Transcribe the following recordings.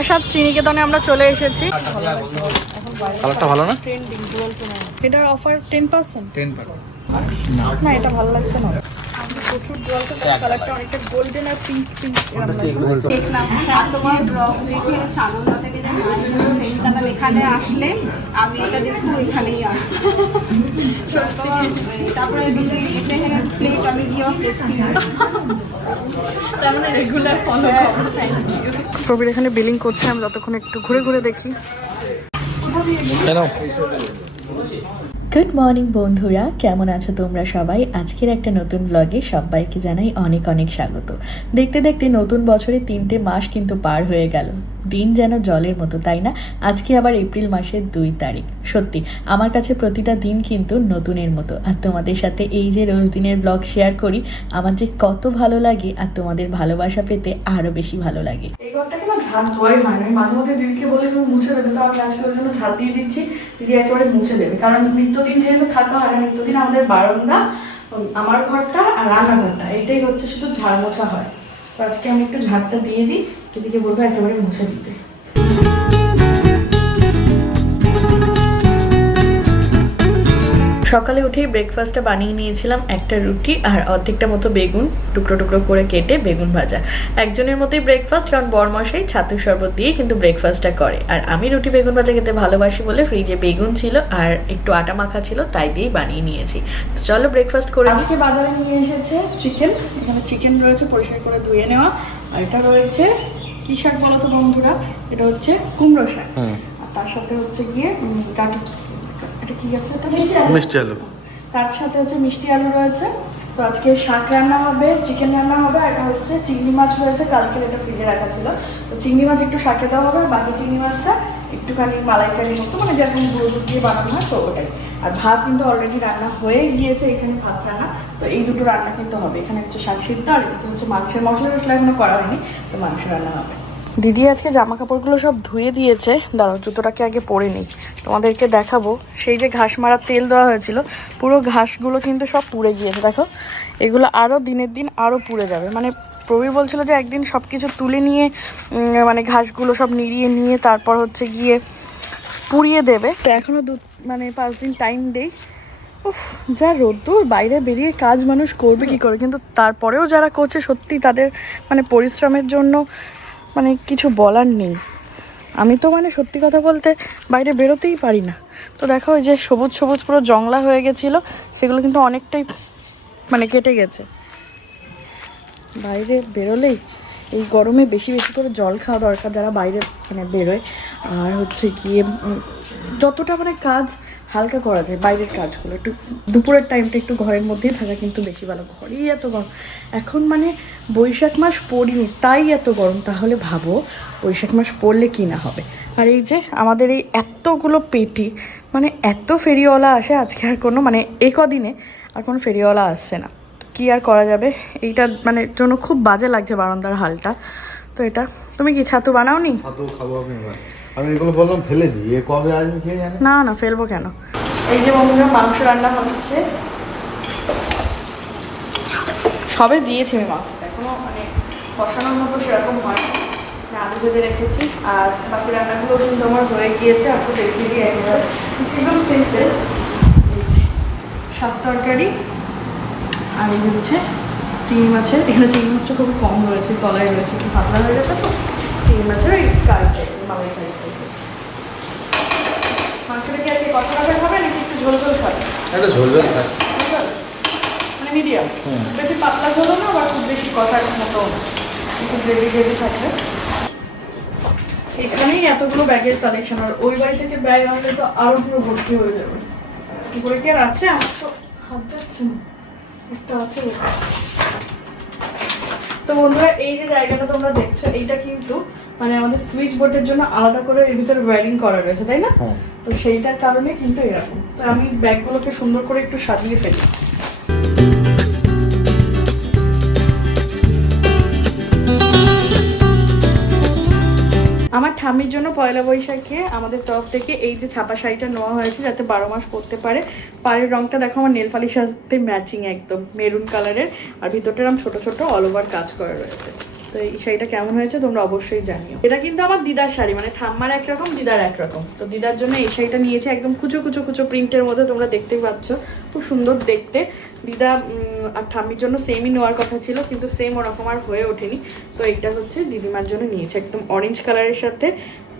বারাসাত শ্রীনিকেতনে আমরা চলে এসেছি। কালারটা ভালো না? ট্রেন্ডিং এটার offer ten percent ten percent না এটা ভালো লাগছে না। প্রচুর জল তো কালারটা অনেকটা গোল্ডেন আর পিঙ্ক পিঙ্ক দেখলাম আর তোমার ব্লগ দেখে সানন্দা থেকে যে মাছগুলো এখানে আসলে আমি এটা দেখব এখানেই আসব তারপরে এতে প্লেট আমি গিয়ে তার মানে রেগুলার ফলো প্রবীর এখানে বিলিং করছে আমি যতক্ষণ একটু ঘুরে ঘুরে দেখি। গুড মর্নিং বন্ধুরা। কেমন আছো তোমরা সবাই? আজকের একটা নতুন ব্লগে সবাইকে জানাই অনেক অনেক স্বাগত। দেখতে দেখতে নতুন বছরে তিনটে মাস কিন্তু পার হয়ে গেল। দিন যেন জলের মতো, তাই না? আজকে আবার এপ্রিল মাসের দুই তারিখ। সত্যি, আমার কাছে প্রতিটা দিন কিন্তু নতুনের মতো। আর তোমাদের সাথে এই যে রোজ দিনের ব্লগ শেয়ার করি, আমার যে কত ভালো লাগে আর তোমাদের ভালোবাসা পেতে আরও বেশি ভালো লাগে। এই ঝাঁট ধোয়াই হয় না আমি মাঝে মধ্যে দিদিকে বলে, তুমি মুছে দেবে তো আমি আজকে ওই জন্য ছাদ দিয়ে দিচ্ছি। দিদি একেবারে মুছে দেবে। কারণ নিত্যদিন যেহেতু থাকা হয় না, নিত্যদিন আমাদের বারান্দা আমার ঘরটা আর রান্নাঘরটা এটাই হচ্ছে শুধু ঝাড় মোছা হয়। তো আজকে আমি একটু ঝাড়টা দিয়ে দিই। দিদিকে বলব একেবারে মুছে দিতে। সকালে উঠেই ব্রেকফাস্টটা বানিয়ে নিয়েছিলাম একটা রুটি আর অর্ধেকটা মতো বেগুন টুকরো টুকরো করে কেটে বেগুন ভাজা। একজনের মতোই ব্রেকফাস্ট কারণ বরমশাই ছাতু শরবত দিয়ে কিন্তু ব্রেকফাস্টটা করে। আর আমি রুটি বেগুন ভাজা খেতে ভালোবাসি বলে ফ্রিজে বেগুন ছিল আর একটু আটা মাখা ছিল তাই দিয়েই বানিয়ে নিয়েছি। তো চলো ব্রেকফাস্ট করে আজকে বাজারে নিয়ে এসেছে চিকেন এখানে চিকেন রয়েছে পরিষ্কার করে ধুয়ে নেওয়া। আর এটা রয়েছে কি শাক বলো তো বন্ধুরা? এটা হচ্ছে কুমড়ো শাক। আর তার সাথে হচ্ছে গিয়ে কাটি এটা কি আছে? এটা মিষ্টি আলু। তার সাথে হচ্ছে মিষ্টি আলু রয়েছে। তো আজকে শাক রান্না হবে চিকেন রান্না হবে আর এটা হচ্ছে চিংড়ি মাছ রয়েছে কালকে এটা ফ্রিজে রাখা ছিল। তো চিংড়ি মাছ একটু শাকে দেওয়া হবে আর বাকি চিংড়ি মাছটা একটুখানি মালাইকারি মতো মানে যেরকম গুঁড়ো দুধ দিয়ে বানানো হয় তো ওটাই। আর ভাত কিন্তু অলরেডি রান্না হয়ে গিয়েছে এখানে ভাত রান্না। তো এই দুটো রান্না কিন্তু হবে। এখানে হচ্ছে শাক সিদ্ধ আর এদিকে হচ্ছে মাংসের মশলা টসলা এখনও করা হয়নি তো মাংস রান্না হবে। দিদি আজকে জামা কাপড়গুলো সব ধুয়ে দিয়েছে। দাঁড়াও, জুতোটাকে আগে পরে নিই। তোমাদেরকে দেখাবো। সেই যে ঘাস মারার তেল দেওয়া হয়েছিল, পুরো ঘাসগুলো কিন্তু সব পুড়ে গিয়েছে। দেখো, এগুলো আরও দিনের দিন আরও পুড়ে যাবে। মানে প্রবীর বলছিল যে একদিন সব কিছু তুলে নিয়ে মানে ঘাসগুলো সব নিড়িয়ে নিয়ে তারপর হচ্ছে গিয়ে পুড়িয়ে দেবে। তো এখনও দু মানে পাঁচ দিন টাইম দেই। উফ, যা রোদ্দুর, বাইরে বেরিয়ে কাজ মানুষ করবে কি করে? কিন্তু তারপরেও যারা করছে সত্যি তাদের মানে পরিশ্রমের জন্য মানে কিছু বলার নেই। আমি তো মানে সত্যি কথা বলতে বাইরে বেরোতেই পারি না। তো দেখো যে সবুজ সবুজ পুরো জংলা হয়ে গেছিল, সেগুলো কিন্তু অনেকটাই মানে কেটে গেছে। বাইরে বেরোলেই এই গরমে বেশি বেশি করে জল খাওয়া দরকার যারা বাইরে মানে বেরোয়। আর হচ্ছে গিয়ে যতটা মানে কাজ হালকা করা যায়, বাইরের কাজগুলো। একটু দুপুরের টাইমটা একটু ঘরের মধ্যেই থাকা কিন্তু বেশি ভালো। ঘরেই এত গরম। এখন মানে বৈশাখ মাস পড়িনি, তাই এত গরম। তাহলে ভাবো বৈশাখ মাস পড়লে কি না হবে? আর এই যে আমাদের এই এতগুলো পেটি মানে এত ফেরিওয়ালা আসে আজকে আর কোনো মানে এ কদিনে আর কোনো ফেরিওয়ালা আসছে না। কি আর করা যাবে? এইটা মানে জন্য খুব বাজে লাগছে বারান্দার হালটা। তো এটা, তুমি কি ছাতু বানাওনি? ছাতু খাব আমি আমি এগুলো বললাম ফেলে দিই। এ কবে আসবে কে জানে? না না ফেলব কেন? এই যে বন্ধুরা মাংস রান্না হচ্ছে। সবে দিয়েছি আমি মাংসটা এখনও মানে কষানোর মতো সেরকম হয় আলু ভেজে রেখেছি আর বাকি রান্নাগুলো কিন্তু আমার হয়ে গিয়েছে আর তো দেখিয়ে দিয়ে একেবারে। একদম সিম্পল। সাত তরকারি আর এই হচ্ছে চিংড়ি মাছের। এখানে চিংড়ি মাছটা খুবই কম রয়েছে তলায় রয়েছে একটু পাতলা হয়ে গেছে তো। চিংড়ি মাছের ওই কারি টাইপের মালাই কারি মাংসটা কি আজকে কষা কষা খাবে নাকি একটু ঝোল ঝোল খাবে? একটা ঝোল মানে মিডিয়াম বেশি পাতলা ঝোলও না আবার খুব বেশি কষার মতো। একটু গ্রেভি গ্রেভি থাকবে। এখানেই এতগুলো ব্যাগের কালেকশন আর ওই বাড়ি থেকে ব্যাগ আনলে তো আরও পুরো ভর্তি হয়ে যাবে। উপরে কি আর আছে? আমার তো হাত যাচ্ছে না। একটা আছে। তো বন্ধুরা এই যে জায়গাটা তোমরা দেখছ এইটা কিন্তু মানে আমাদের সুইচ বোর্ডের জন্য আলাদা করে এর ভিতরে ওয়্যারিং করা রয়েছে তাই না? হ্যাঁ। তো সেইটার কারণে কিন্তু এরকম। তো আমি ব্যাগগুলোকে সুন্দর করে একটু সাজিয়ে ফেলি। ঠাম্মির জন্য পয়লা বৈশাখে আমাদের তরফ থেকে এই যে ছাপা শাড়িটা নেওয়া হয়েছে যাতে বারো মাস পরতে পারে। পাড়ের রঙটা দেখো আমার নেলফালির সাথে ম্যাচিং একদম, মেরুন কালারের আর ভিতরটা এরকম ছোট ছোট অল ওভার কাজ করা রয়েছে। তো এই শাড়িটা কেমন হয়েছে তোমরা অবশ্যই জানিও। এটা কিন্তু আমার দিদার শাড়ি মানে ঠাম্মার একরকম দিদার একরকম তো দিদার জন্য এই শাড়িটা নিয়েছে, একদম কুচো কুচো কুচো প্রিন্টের মধ্যে তোমরা দেখতে পাচ্ছ। খুব সুন্দর দেখতে। দিদা আর ঠাম্মির জন্য সেমই নেওয়ার কথা ছিল, কিন্তু সেম ওরকম আর হয়ে ওঠেনি। তো এইটা হচ্ছে দিদিমার জন্য নিয়েছে, একদম অরেঞ্জ কালারের সাথে।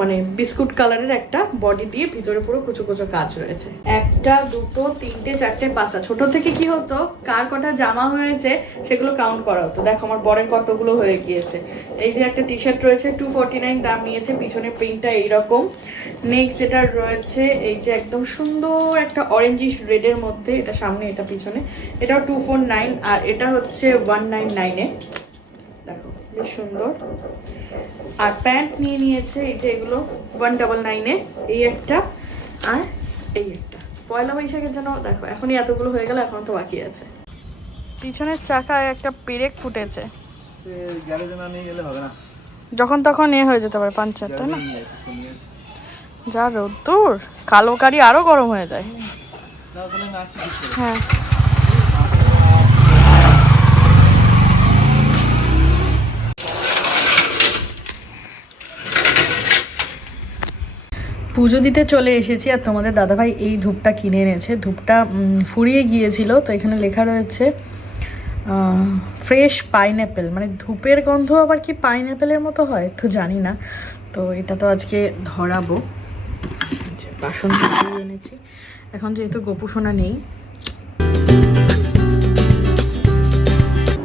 মানে বিস্কুট কালারের একটা বডি দিয়ে ভিতরে পুরো কুচো কুচো কাজ রয়েছে। একটা, দুটো, তিনটে, চারটে, পাঁচটা। ছোট থেকে কি হতো, কার কটা জামা হয়েছে সেগুলো কাউন্ট করা হতো। দেখো, আমার বরের কতগুলো হয়ে গিয়েছে। এই যে একটা টি শার্ট রয়েছে টু ফর্টি নাইন দাম নিয়েছে, পিছনে প্রিন্টটা এইরকম। নেক্সট যেটা রয়েছে, এই যে একদম সুন্দর একটা অরেঞ্জিশ রেডের মধ্যে, এটা সামনে, এটা পিছনে, এটাও টু ফোর নাইন আর এটা হচ্ছে ওয়ান নাইন নাইনে বেশ সুন্দর। আর প্যান্ট নিয়ে নিয়েছে এই যে এগুলো ওয়ান ডাবল নাইনে এই একটা আর এই একটা। পয়লা বৈশাখের জন্য দেখো এখনই এতগুলো হয়ে গেল এখন তো বাকি আছে। পিছনের চাকায় একটা পেরেক ফুটেছে। যখন তখন এ হয়ে যেতে পারে পাঞ্চার তাই না। যা রোদ্দুর কালো কারি আরও গরম হয়ে যায়। হ্যাঁ। পুজো দিতে চলে এসেছি আর তোমাদের দাদাভাই এই ধূপটা কিনে এনেছে। ধূপটা ফুরিয়ে গিয়েছিল, তো এখানে লেখা রয়েছে ফ্রেশ পাইনঅ্যাপেল মানে ধূপের গন্ধ আবার কি পাইনঅ্যাপেলের মতো হয়? তো জানি না। তো এটা তো আজকে ধরাবো। বাসন এনেছি। এখন যেহেতু গোপুসোনা নেই।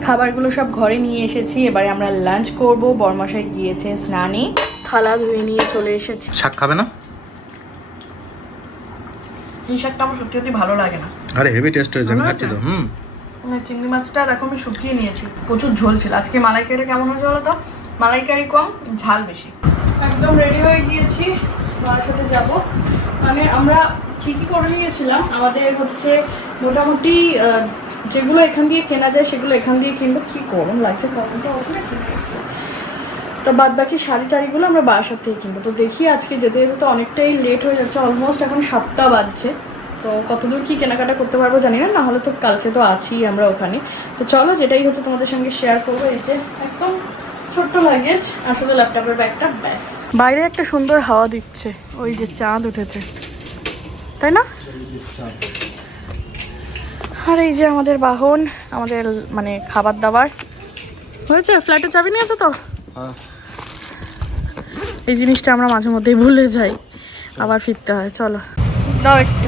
খাবারগুলো সব ঘরে নিয়ে এসেছি। এবারে আমরা লাঞ্চ করব। বরমাসায় গিয়েছে স্নানে। থালা ধুয়ে নিয়ে চলে এসেছি। শাক খাবে না? এই শাকটা আমার সত্যি সত্যি ভালো লাগে না। আরে হেভি টেস্ট হয়েছে আমি খাচ্ছি তো হুম। মানে চিংড়ি মাছটা দেখো আমি শুকিয়ে নিয়েছি প্রচুর ঝোল ছিল। আজকে মালাইকারিটা কেমন হয়েছে বলো তো? মালাইকারি কম ঝাল বেশি। একদম রেডি হয়ে গিয়েছি মার সাথে যাব। মানে আমরা ঠিকই করে নিয়েছিলাম আমাদের হচ্ছে মোটামুটি যেগুলো এখান দিয়ে কেনা যায় সেগুলো এখান দিয়ে কিনবো। কি গরম লাগছে গরমটা ওখানে কিনে এসছে তো বাদ বাকি শাড়ি টাড়িগুলো আমরা বাসার থেকে কিনবো। তো দেখি আজকে যেতে যেতে তো অনেকটাই লেট হয়ে যাচ্ছে অলমোস্ট এখন সাতটা বাজছে। তো কতদূর কি কেনাকাটা করতে পারব জানি না না হলে তো কালকে তো আছি আমরা ওখানে। তো চলো যেটাই হচ্ছে তোমাদের সঙ্গে শেয়ার করব, এই যে একদম ছোট্ট লাগেজ আসলে ল্যাপটপের ব্যাগটা ব্যাস। বাইরে একটা সুন্দর হাওয়া দিচ্ছে, ওই যে চাঁদ উঠেছে। তাই না? আর এই যে আমাদের বাহন, আমাদের মানে খাবার দাবার। হয়েছে? ফ্ল্যাটে চাবি নিয়েছো তো? হ্যাঁ। এই জিনিসটা আমরা মাঝে মধ্যেই ভুলে যাই। আবার ফিরতে হয় চলো। দাও একটু।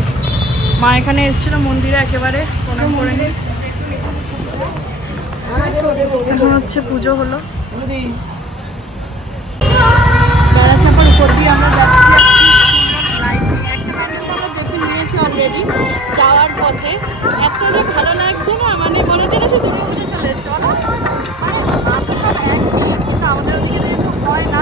মা এখানে এসেছিল মন্দিরে একেবারে প্রণাম করে এখন হচ্ছে পুজো হলো। বেড়াচাপার উপর দিয়ে আমরা যাচ্ছি অলরেডি যাওয়ার পথে। এত যে ভালো লাগছে না মানে মনে হচ্ছে সে দুটো বুঝে চলে এসছে বলো মানে নাম তো সব একই কিন্তু আমাদের ওদিকে যেহেতু হয় না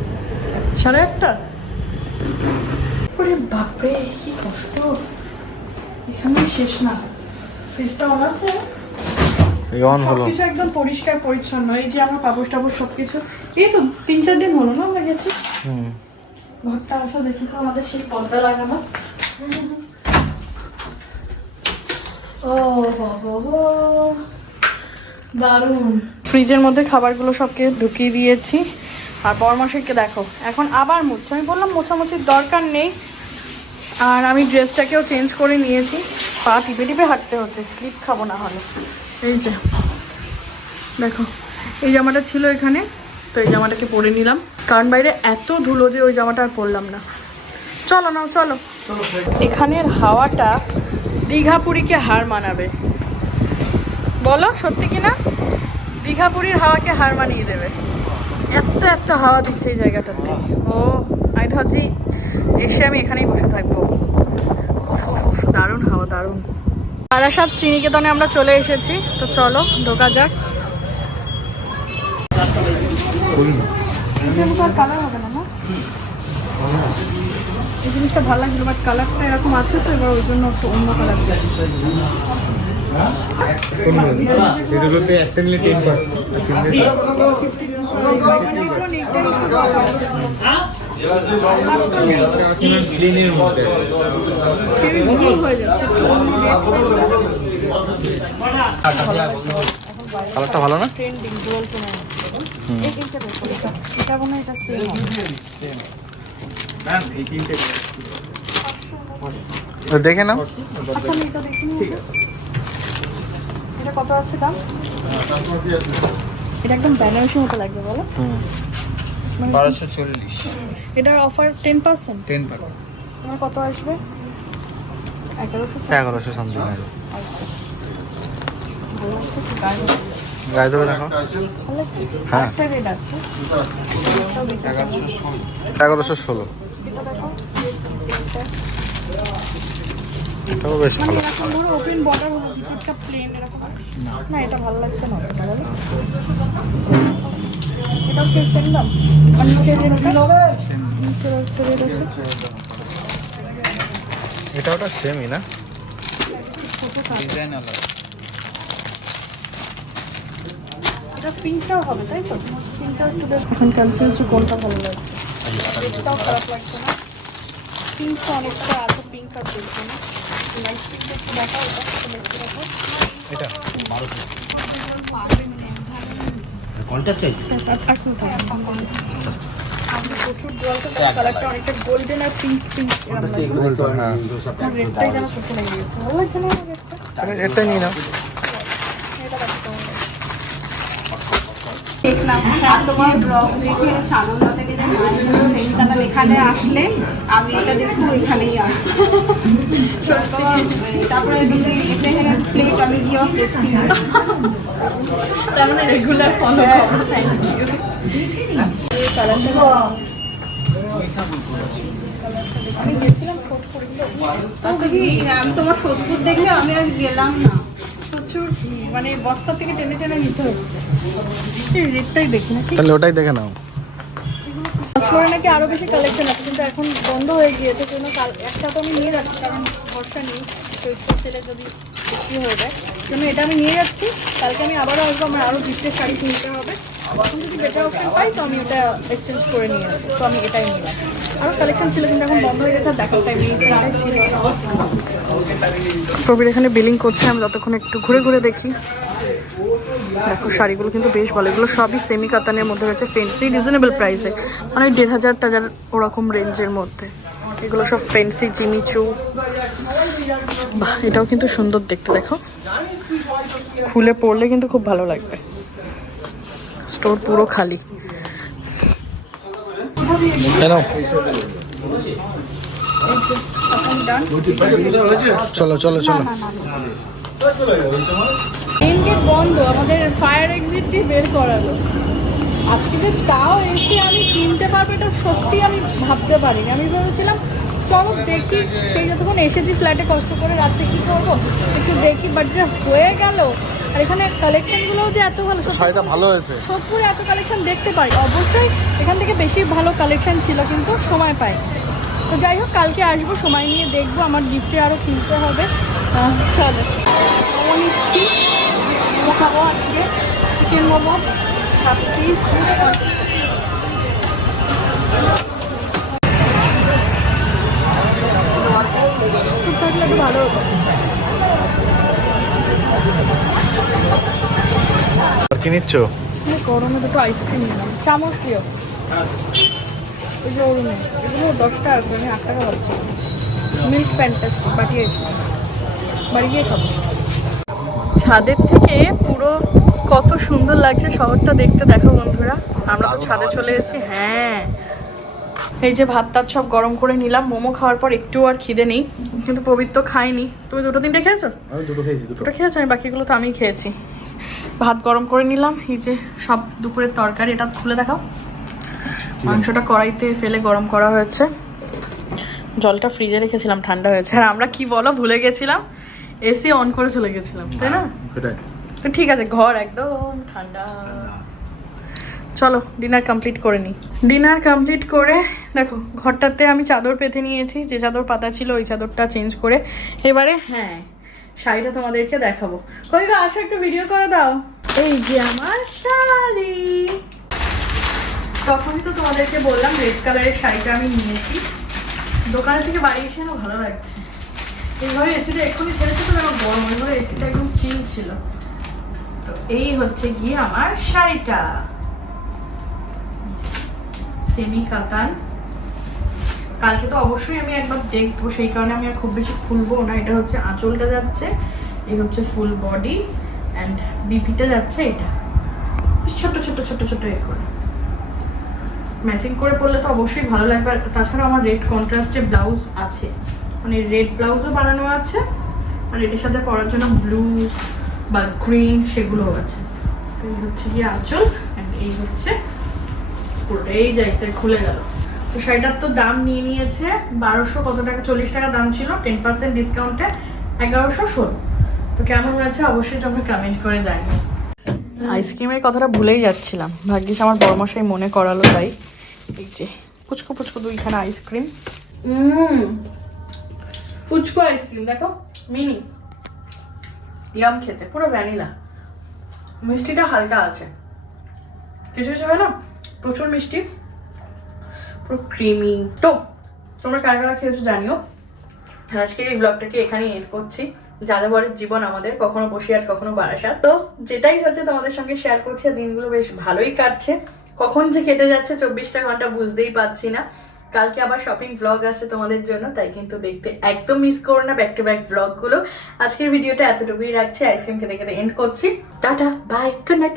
সাড়ে ওরে বাপরে কি কষ্ট। এখানেই শেষ না। ফ্রিজটা অন আছে? অন হলো। সবকিছু একদম পরিষ্কার পরিচ্ছন্ন। এই যে আমার পাপড় টাপড় সবকিছু। এই তো তিন চার দিন হলো না আমরা গেছি। হুম। ঘরটা আসা দেখি তো আমাদের সেই পর্দা লাগানো। ও। দারুণ। ফ্রিজের মধ্যে খাবারগুলো সবকে ঢুকিয়ে দিয়েছি। আর বরমাসিককে দেখো। এখন আবার মুছছে আমি বললাম মোছামুছির দরকার নেই। আর আমি ড্রেসটাকেও চেঞ্জ করে নিয়েছি। পা টিপে টিপে হাঁটতে হচ্ছে। স্লিপ খাব না হলে। এই যে, দেখো, এই জামাটা ছিল এখানে, তো এই জামাটাকে পরে নিলাম। কারণ বাইরে এত ধুলো যে ওই জামাটা আর পরলাম না। চলো না চলো। এখানের হাওয়াটা দীঘাপুরীকে হার মানাবে। বলো, সত্যি কি না দীঘাপুরীর হাওয়াকে হার মানিয়ে দেবে। এত এত হাওয়া দিচ্ছে এই জায়গাটাতে। ও আমি ভাবছি এসে আমি এখানেই বসে থাকব। দারুণ হাওয়া দারুণ। বারাসাত শ্রীনিকেতনে আমরা চলে এসেছি তো চলো ঢোকা যাক। কালার হবে না না? এই জিনিসটা ভালো লাগছিল বাট কালারটা এরকম আছে তো এবার ওই জন্য একটু অন্য কালার এগুলোতে একটা নিলে টেন পার্সেন্ট কালারটা ভালো না? ট্রেন্ডিং ডুয়াল টোনের এই তিনটা এটা এটা মনে এটা সেম ম্যাম এই তিনটে দেখে নাও। আচ্ছা আমি এটা কত আছে দাম? এটা একদম বেনারসি মতো লাগবে বলো। মানে বারোশো চল্লিশ। এটার offer ten percent ten percent তোমার কত আসবে? এগারোশো এগারোশো সামথিং লাগছে কি গায়ে ধরে দেখো। হ্যাঁ। এগারোশো ষোলো। দেখো। এটাও বেশ মানে ভালো। এরকম ধরো ওপেন বর্ডার হলো ভিতরটা প্লেন এরকম। না এটা ভালো লাগছে না অতটা এটাও কি সেম দাম? আর নিচে রেটটা একটা রেট আছে। এটা ওটা সেমই না? ডিজাইন আলাদা এটা পিঙ্কটাও হবে তাই তো? পিঙ্কটাও একটু এখন কনফিউজ কোনটা ভালো লাগছে। রেটটাও খারাপ লাগছে না? পিঙ্ক তো অনেকটা আছে পিঙ্ক আর না। এটা একটু দেখতে এটা হ্যাঁ। তুমি নিয়ে নাও। তোমার ব্লগ দেখে সানন্দা সেমিকাতা এখানে আসলে আমি এটা দেখব এখানেই আসব তারপরে এতে প্লেট আমি দেখি তার মানে রেগুলার ফলো আমি তোমার সোদপুর দেখলে আমি আর গেলাম না। প্রচুর মানে বস্তা থেকে টেনে টেনে নিতে হচ্ছে। এই রেটটাই দেখি না তাহলে ওটাই দেখে নাও। নাকি আরও বেশি কালেকশন আছে, কিন্তু এখন বন্ধ হয়ে গিয়েছে জন্য একটা তো আমি নিয়ে যাচ্ছি, কারণ ভরসা নেই চৈত্র সেলে যদি বিক্রি হয়ে যায় জন্য এটা আমি নিয়ে যাচ্ছি। কালকে আমি আবারও আসব, আমার আরও গিফটের শাড়ি কিনতে হবে। তো আমি এক্সচেঞ্জ করে নিয়ে তো আমি এটাই আরও কালেকশন ছিল, কিন্তু এখন বন্ধ হয়ে গেছে প্রবীর এখানে বিলিং করছে, আমি ততক্ষণ একটু ঘুরে ঘুরে দেখো। শাড়িগুলো কিন্তু বেশ ভালো। এগুলো সবই সেমি কাতানের মধ্যে রয়েছে ফেন্সি রিজনেবল প্রাইসে মানে দেড় হাজার টাজার ওরকম রেঞ্জের মধ্যে। এগুলো সব ফেন্সি জিমিচু বাহ এটাও কিন্তু সুন্দর দেখতে দেখো। খুলে পড়লে কিন্তু খুব ভালো লাগবে। স্টোর পুরো খালি। চলো চলো চলো। মেন গেট বন্ধ আমাদের ফায়ার এক্সিট দিয়ে বের করালো। আজকে যে তাও এসে আমি কিনতে পারব এটা সত্যি আমি ভাবতে পারিনি। আমি ভেবেছিলাম চলো দেখি সেই যতক্ষণ এসেছি ফ্ল্যাটে কষ্ট করে রাত্রে কী করব একটু দেখি বাট যে হয়ে গেল আর এখানে কালেকশনগুলোও যে এত ভালো শাড়িটা ভালো হয়েছে। সোদপুরে এত কালেকশন দেখতে পাই। অবশ্যই এখান থেকে বেশি ভালো কালেকশন ছিল কিন্তু সময় পাই। তো যাই হোক কালকে আসব সময় নিয়ে দেখব আমার গিফটে আরও কিনতে হবে। চলো। নিচ্ছি মোমো খাব আজকে। চিকেন মোমো সাত পিস ভালো হতো। কি নিচ্ছ? গরমে দুটো আইসক্রিম নিলাম। চামচ দিও। ওই যে অরুণে এগুলো দশ টাকা আমি আট টাকা ভাবছি। মিল্ক ফ্যান্টাসি আইসক্রিম বাড়ি গিয়ে খাব। ছাদের থেকে পুরো কত সুন্দর লাগছে শহরটা দেখতে। দেখো বন্ধুরা আমরা তো ছাদে চলে এসেছি হ্যাঁ। এই যে ভাত টাত সব গরম করে নিলাম মোমো খাওয়ার পর একটু আর খিদে নেই কিন্তু পবিত্র খাইনি। তুমি দুটো তিনটে খেয়েছো? দুটো খেয়েছি দুটো। দুটো খেয়েছো? আমি বাকিগুলো তো আমি খেয়েছি। ভাত গরম করে নিলাম এই যে সব দুপুরের তরকারি এটা খুলে দেখাও। মাংসটা কড়াইতে ফেলে গরম করা হয়েছে। জলটা ফ্রিজে রেখেছিলাম ঠান্ডা হয়েছে। আর আমরা কি বলো ভুলে গেছিলাম? এসি অন করে চলে গেছিলাম তাই না? তো ঠিক আছে ঘর একদম ঠান্ডা। চলো ডিনার কমপ্লিট করে নিই ডিনার কমপ্লিট করে দেখো ঘরটাতে আমি চাদর পেতে নিয়েছি যে চাদর পাতা ছিল ওই চাদরটা চেঞ্জ করে এবারে হ্যাঁ শাড়িটা তোমাদেরকে দেখাবো। কই গো আসো একটু ভিডিও করে দাও। এই যে আমার শাড়ি। তখনই তো তোমাদেরকে বললাম রেড কালারের শাড়িটা আমি নিয়েছি। দোকানে থেকে বাড়ি এসে ভালো লাগছে। এইভাবে এসিটা এক্ষুনি ছেড়েছে তো আমার গরম এইভাবে এসিটা একদম চিল ছিল। তো এই হচ্ছে গিয়ে আমার শাড়িটা। সেমি কাতান কালকে তো অবশ্যই আমি একবার দেখব, সেই কারণে আমি আর খুব বেশি খুলবো না। এটা হচ্ছে আঁচলটা যাচ্ছে, এই হচ্ছে ফুল বডি অ্যান্ড বিপিটা যাচ্ছে এটা। ছোট ছোট ছোট ছোট এ করে। ম্যাচিং করে পরলে তো অবশ্যই ভালো লাগবে। আর তাছাড়া আমার রেড কন্ট্রাস্টে ব্লাউজ আছে। মানে রেড ব্লাউজও বানানো আছে আর এটার সাথে পরার জন্য ব্লু বা গ্রিন সেগুলোও আছে। তো এই হচ্ছে গিয়ে আঁচল অ্যান্ড এই হচ্ছে পুরোটা এই জায়গাটা খুলে গেল। তো শাড়িটার তো দাম নিয়ে নিয়েছে বারোশো কত টাকা চল্লিশ টাকা দাম ছিল টেন পার্সেন্ট ডিসকাউন্টে এগারোশো ষোলো। তো কেমন হয়েছে অবশ্যই তোমরা কমেন্ট করে জানিও। আইসক্রিমের কথাটা ভুলেই যাচ্ছিলাম। ভাগ্যিস আমার বড়মশাই মনে করালো তাই। এই যে পুচকো পুচকো দুইখানা আইসক্রিম হুম পুচকো আইসক্রিম, দেখো, মিনি। ইয়াম খেতে, পুরো ভ্যানিলা। মিষ্টিটা হালকা আছে। কিছু কিছু হয় না, প্রচুর মিষ্টি, পুরো ক্রিমি তো, তোমরা কারা কারা খেয়েছো জানিও। আর আজকের এই ব্লগটাকে এখানেই এড করছি। যাযাবরের জীবন আমাদের, কখনো বসিয়ার কখনো বারাসাত। তো, যেটাই হচ্ছে তোমাদের সঙ্গে শেয়ার করছি, আর দিনগুলো বেশ ভালোই কাটছে। কখন যে কেটে যাচ্ছে, চব্বিশটা ঘণ্টা বুঝতেই পারছি না। কালকে আবার শপিং ব্লগ আছে তোমাদের জন্য, তাই কিন্তু দেখতে একদম মিস করো না ব্যাক টু ব্যাক ব্লগগুলো আজকের ভিডিওটা এতটুকুই রাখছি আইসক্রিম খেতে খেতে এন্ড করছি। Tata bye good night